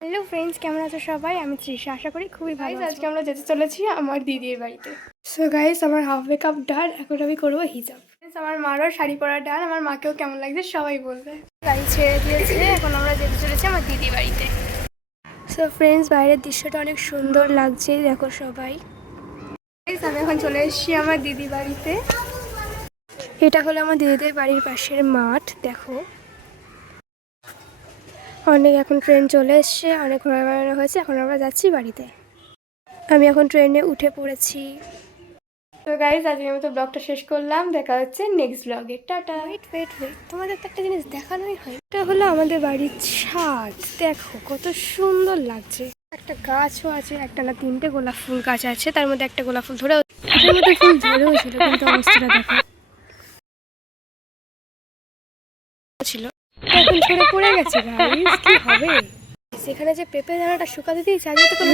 Hello friends, কেমন আছো সবাই? আমি তৃষা, আশা করি খুবই ভালো আছো। আজকে আমরা যেতে চলেছি আমার দিদির বাড়িতে। সো গাইস, আমার হাফ মেকআপ ডান, এখন আমি করবো হিজাব। আমার মারও শাড়ি পরা ডান, আমার মাকেও কেমন লাগছে সবাই বলবে। গাড়ি ছেড়ে দিয়েছে, এখন আমরা যেতে চলেছি আমার দিদি বাড়িতে। সো ফ্রেন্ডস, বাইরের দৃশ্যটা অনেক সুন্দর লাগছে, দেখো সবাই। আমি এখন চলে এসেছি আমার দিদি বাড়িতে। এটা হলো আমার দিদিদের বাড়ির পাশের মাঠ, দেখো। এখন ট্রেন চলে এসছে, অনেক ঘোরা বেড়ানো হয়েছে, এখন আমরা যাচ্ছি বাড়িতে। আমি এখন ট্রেনে উঠে পড়েছি। তো গাইজ, আজকের মতো ব্লগটা শেষ করলাম, দেখা হচ্ছে নেক্সট ব্লগে। টাটা। ওয়েট, তোমাদের তো একটা জিনিস দেখানোই হয়। এটা হলো আমাদের বাড়ির ছাদ, দেখো কত সুন্দর লাগছে। একটা গাছও আছে, একটা না তিনটে গোলাপ ফুল গাছ আছে, তার মধ্যে একটা গোলাপ ফুল ধরেও, তার মধ্যে ফুল ধরেও ছিল, কিন্তু অবস্থাটা দেখো ছিল, এখন ঝরে পড়ে গেছে। গাইজ কি হবে? সেখানে যে পেঁপে দানাটা শুকাতে দিয়েছে, আজকে তো কোনো